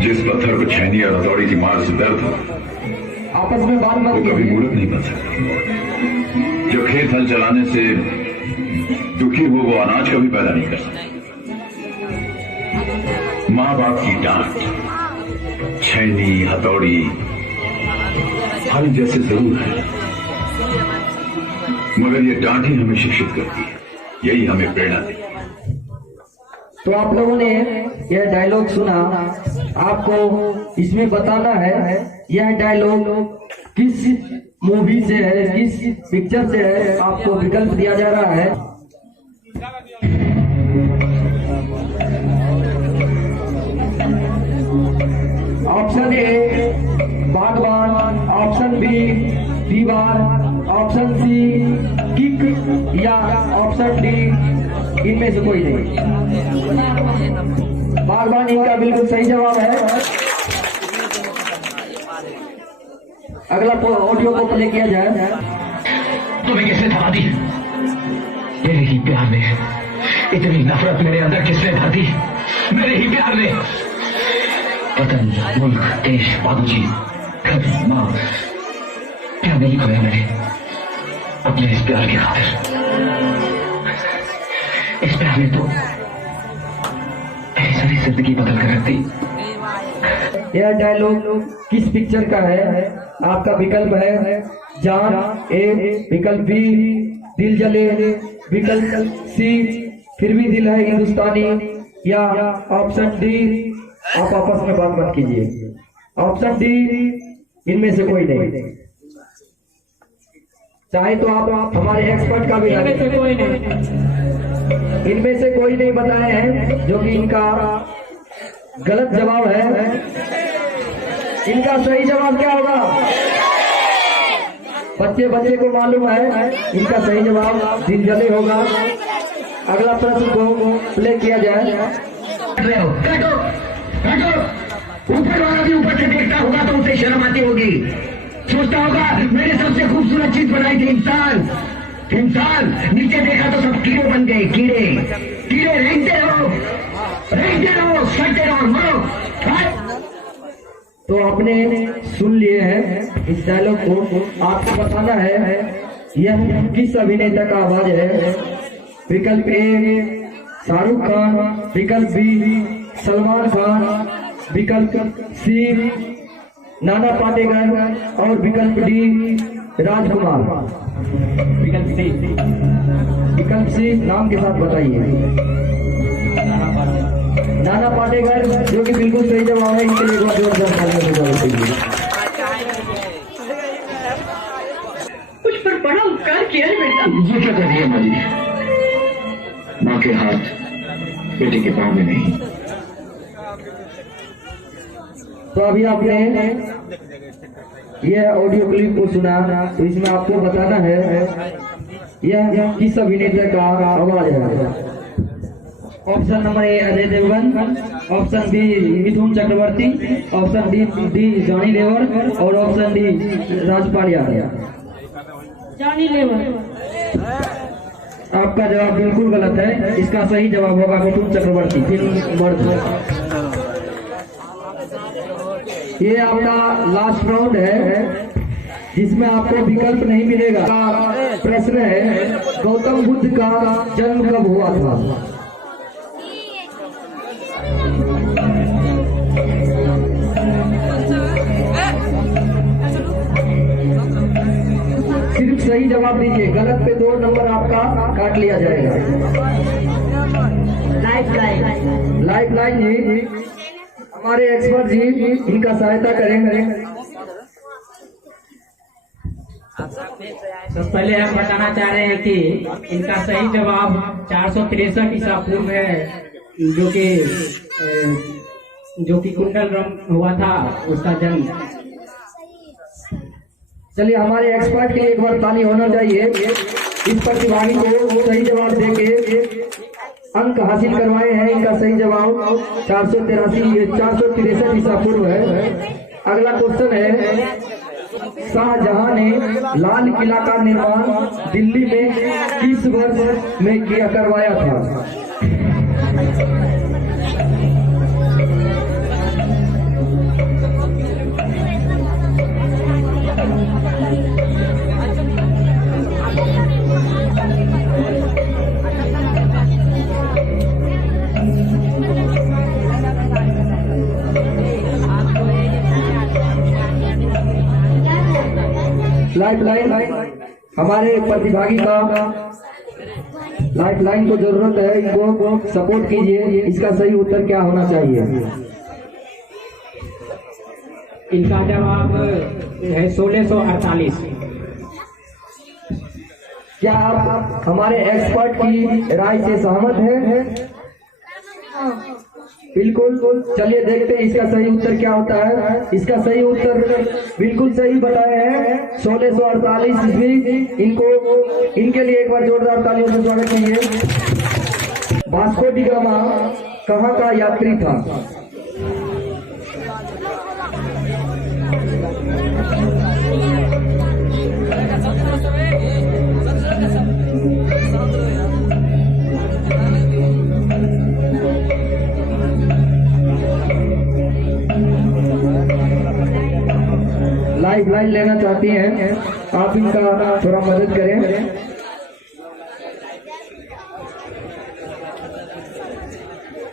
जिस पत्थर को छैनी और हथौड़ी की मार से दर्द हो, आपस में बात मत वो कभी कीजिए। मूर्ख नहीं बन सकता। जो खेत हल चलाने से दुखी हो वो अनाज कभी पैदा नहीं कर सकता। माँ बाप की डांट, छैनी, हथौड़ी हल जैसे जरूर है, मगर ये डांट ही हमें शिक्षित करती है, यही हमें प्रेरणा देती है। तो आप लोगों ने यह डायलॉग सुना, आपको इसमें बताना है यह डायलॉग किस मूवी से है, किस पिक्चर से है। आपको विकल्प दिया जा रहा है। ऑप्शन ए बागबान, ऑप्शन बी दीवार, ऑप्शन सी किक या ऑप्शन डी इनमें से कोई नहीं। बागबान इनका बिल्कुल सही जवाब है। अगला ऑडियो को प्ले किया जाए। तुम्हें किसने थमा दी? मेरे ही प्यार में इतनी नफरत मेरे अंदर किसने भर दी? मेरे ही प्यार में वतन, मुल्क, देश, बाबूजी, घर, माँ, क्या नहीं खोया मैंने अपने इस प्यार की खातिर। इस प्यार ने तो मेरी सारी जिंदगी बदल कर रख दी। यह डायलॉग किस पिक्चर का है। आपका विकल्प है जान, ए विकल्प बी दिल जले, विकल्प सी फिर भी दिल है हिंदुस्तानी या ऑप्शन डी। आप आपस में बात मत कीजिए। ऑप्शन डी इनमें से कोई नहीं। चाहे तो आप हमारे एक्सपर्ट का भी इनमें से कोई नहीं बताए हैं, जो कि इनका गलत जवाब है। इनका सही जवाब क्या होगा? बच्चे को मालूम है इनका सही जवाब दिल जले होगा। अगला प्रश्न को प्ले किया जाए। ऊपर वाला भी ऊपर से देखता होगा तो उसे शर्म आती होगी, सोचता होगा मैंने सबसे खूबसूरत चीज बनाई थी इंसान। इंसान नीचे देखा तो सब कीड़े बन गए। कीड़े रेंगते रहो, सड़ते रहो, मरो। तो आपने सुन लिए हैं इस डायलॉग को। आपको बताना है यह किस अभिनेता का आवाज है। विकल्प ए शाहरुख खान, विकल्प बी सलमान खान, विकल्प सी नाना पाटेकर और विकल्प डी राजकुमार। विकल्प सी नाम के साथ बताइए। नाना पाटेकर, जो कि बिल्कुल सही जवाब है। इनके लिए बहुत जोरदार तालियां बजाइए। किया है बेटा? ये क्या कर रही है माँ जी? माँ के हाथ बेटे के पाँव में नहीं। तो अभी आपने यह ऑडियो क्लिप को सुना, तो इसमें आपको बताना है यह किस अभिनेता का आवाज है। Option number A Ajay Devgan, option B Mithun Chakraborty, option D Johnny Lever और ऑप्शन डी राजपाल यादव। जॉनी लेवर। आपका जवाब बिल्कुल गलत है। इसका सही जवाब होगा मिथुन चक्रवर्ती, फिल्म मर्द। ये आपका लास्ट राउंड है जिसमें आपको विकल्प नहीं मिलेगा। प्रश्न है गौतम बुद्ध का जन्म कब हुआ था? सिर्फ सही जवाब दीजिए, गलत पे 2 नंबर आपका काट लिया जाएगा। लाइफ लाइन जी हमारे एक्सपर्ट जी इनका सहायता करेंगे। तो पहले हम बताना चाह रहे हैं कि इनका सही जवाब 463 ईसा पूर्व है, जो कि कुंडल रम हुआ था उसका जन्म। चलिए हमारे एक्सपर्ट के लिए एक बार ताली होना चाहिए। इस प्रतिभागी को सही जवाब देके अंक हासिल करवाए हैं। इनका सही जवाब 463 ईसा पूर्व है। अगला क्वेश्चन है शाहजहां ने लाल किला का निर्माण दिल्ली में किस वर्ष में करवाया था? लाइफलाइन हमारे प्रतिभागी का लाइफलाइन को जरूरत है, इनको सपोर्ट कीजिए। इसका सही उत्तर क्या होना चाहिए? इनका जवाब है 1648। क्या आप हमारे एक्सपर्ट की राय से सहमत हैं? बिल्कुल। चलिए देखते हैं इसका सही उत्तर क्या होता है। इसका सही उत्तर बिल्कुल सही बताए हैं 1648 ईस्वी। इनके लिए एक बार जोरदार तालियों से स्वागत कीजिए। वास्को डी गामा कहाँ का यात्री था? लाइफलाइन लेना चाहती हैं, आप इनका थोड़ा मदद करें।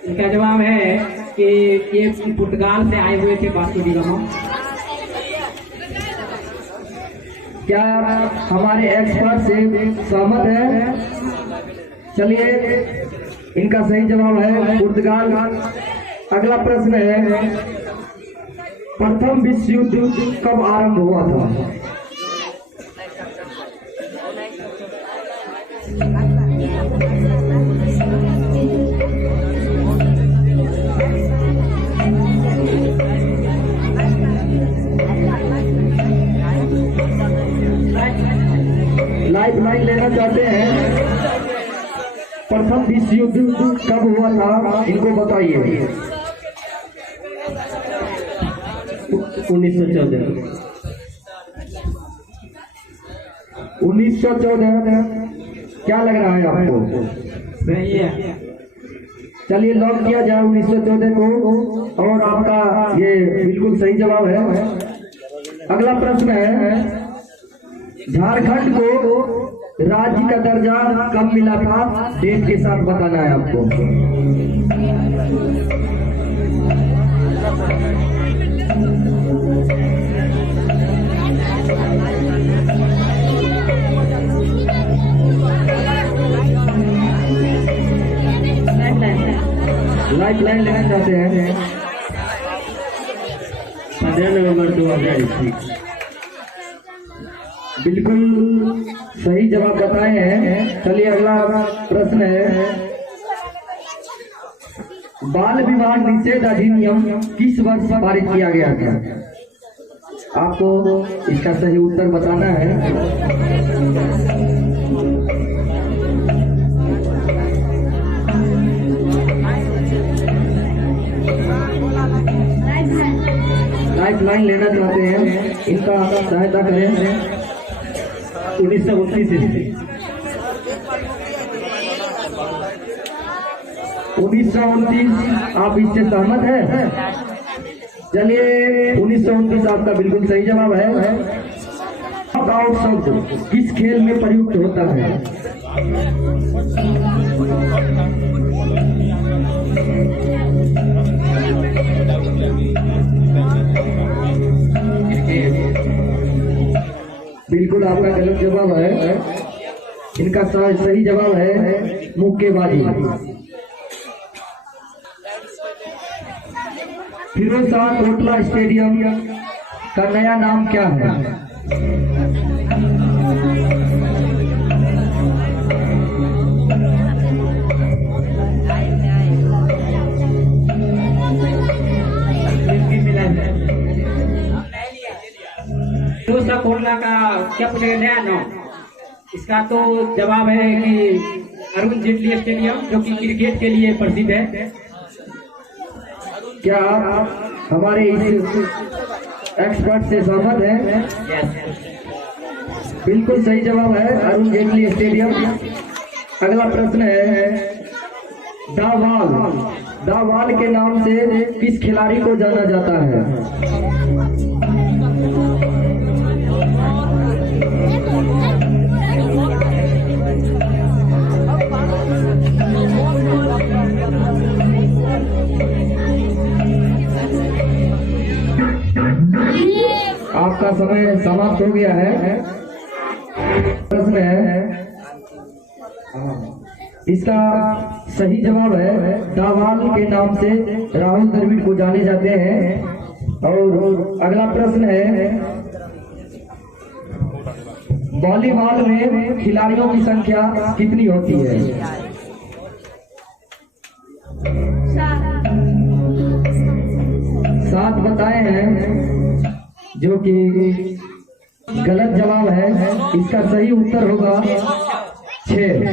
इनका जवाब है कि ये पुर्तगाल से आए हुए थे वास्को डी गामा। क्या हमारे एक्सपर्ट से सहमत है? चलिए इनका सही जवाब है पुर्तगाल। अगला प्रश्न है प्रथम विश्व युद्ध कब आरंभ हुआ था? लाइफलाइन लेना चाहते हैं। प्रथम विश्व युद्ध कब हुआ था इनको बताइए। 1914। क्या लग रहा है आपको? सही है। चलिए लॉक किया जाए 1914 को, और आपका ये बिल्कुल सही जवाब है। अगला प्रश्न है झारखंड को राज्य का दर्जा कब मिला था? डेट के साथ बताना है आपको। लाइफलाइन लेना चाहते हैं। 15 नवंबर 2021। बिल्कुल सही जवाब बताए हैं। चलिए अगला प्रश्न है, बाल विवाह निषेध अधिनियम किस वर्ष पारित किया गया था? आपको इसका सही उत्तर बताना है। लाइफ लाइन लेना चाहते हैं, इनका सहायता करें। 1929 आप इससे सहमत है? चलिए 1929 आपका बिल्कुल सही जवाब है। नॉकआउट शब्द किस खेल में प्रयुक्त होता है? बिल्कुल आपका गलत जवाब है। इनका सही जवाब है मुक्केबाजी। फिरोज शाह कोटला स्टेडियम का नया नाम क्या है? फिरोज शाह कोटला का क्या पूछेगा नया नाम? इसका तो जवाब है कि अरुण जेटली स्टेडियम, जो कि क्रिकेट के लिए प्रसिद्ध है। क्या आप हमारे इस एक्सपर्ट से सहमत हैं? बिल्कुल सही जवाब है अरुण जेटली स्टेडियम। अगला प्रश्न है, दावाल के नाम से किस खिलाड़ी को जाना जाता है? आपका समय समाप्त हो गया है। प्रश्न है, इसका सही जवाब है दावाल के नाम से राहुल द्रविड़ को जाने जाते हैं। और अगला प्रश्न है, वॉलीबॉल में खिलाड़ियों की संख्या कितनी होती है? 7 बताए हैं, जो कि गलत जवाब है। इसका सही उत्तर होगा 6।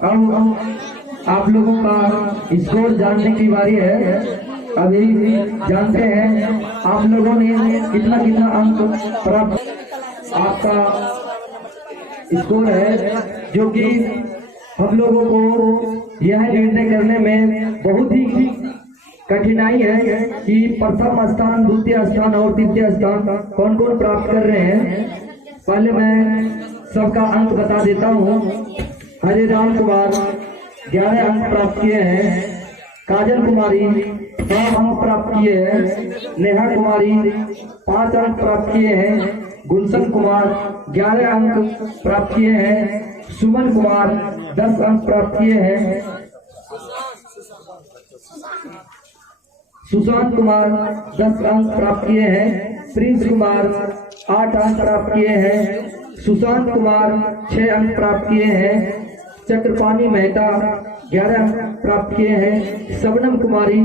अब आप लोगों का स्कोर जानने की बारी है। अभी जानते हैं आप लोगों ने कितना अंक प्राप्त। आपका स्कोर है, जो कि हम लोगों को यह निर्णय करने में बहुत ही कठिनाई है कि प्रथम स्थान, द्वितीय स्थान और तृतीय स्थान कौन कौन प्राप्त कर रहे हैं। पहले मैं सबका अंक बता देता हूँ। हरिराम कुमार 11 अंक प्राप्त किए हैं। काजल कुमारी 9 अंक प्राप्त किए हैं। नेहा कुमारी 5 अंक प्राप्त किए हैं। गुलशन कुमार 11 अंक प्राप्त किए हैं। सुमन कुमार 10 अंक प्राप्त किए हैं। सुशांत कुमार 10 अंक प्राप्त किए हैं। प्रिंस कुमार 8 अंक प्राप्त किए हैं। सुशांत कुमार 6 अंक प्राप्त किए हैं। चक्रपाणी मेहता 11 अंक प्राप्त किए हैं। सबनम कुमारी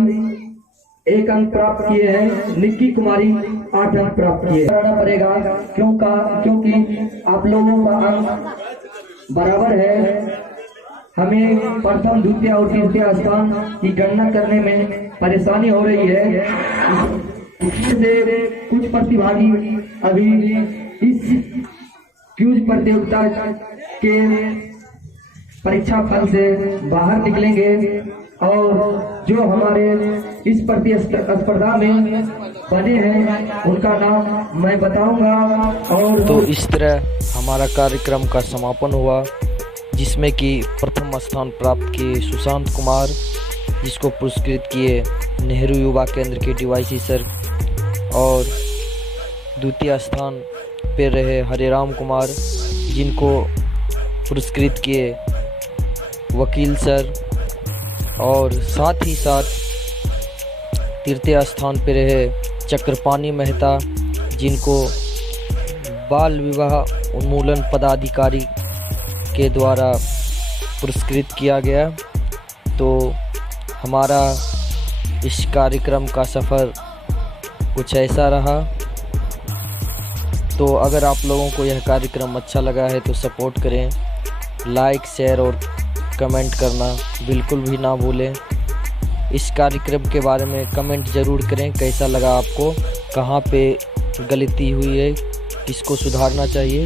1 अंक प्राप्त किए हैं। निक्की कुमारी 8 अंक प्राप्त किए। करना पड़ेगा क्योंकि आप लोगों का अंक बराबर है। हमें प्रथम, द्वितीय और तृतीय स्थान की गणना करने में परेशानी हो रही है। इससे कुछ प्रतिभागी अभी इस क्यूज प्रतियोगिता के परीक्षा फल से बाहर निकलेंगे और जो हमारे इस प्रतिस्पर्धा में बने हैं उनका नाम मैं बताऊंगा। और तो इस तरह हमारा कार्यक्रम का समापन हुआ, जिसमें कि प्रथम स्थान प्राप्त किए सुशांत कुमार, जिसको पुरस्कृत किए नेहरू युवा केंद्र के डीवाईसी सर, और द्वितीय स्थान पे रहे हरिराम कुमार, जिनको पुरस्कृत किए वकील सर, और साथ ही साथ तृतीय स्थान पे रहे चक्रपाणी मेहता, जिनको बाल विवाह उन्मूलन पदाधिकारी के द्वारा पुरस्कृत किया गया। तो हमारा इस कार्यक्रम का सफ़र कुछ ऐसा रहा। तो अगर आप लोगों को यह कार्यक्रम अच्छा लगा है तो सपोर्ट करें, लाइक शेयर और कमेंट करना बिल्कुल भी ना भूलें। इस कार्यक्रम के बारे में कमेंट ज़रूर करें, कैसा लगा आपको, कहाँ पे गलती हुई है, किसको सुधारना चाहिए,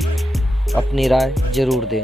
अपनी राय ज़रूर दें।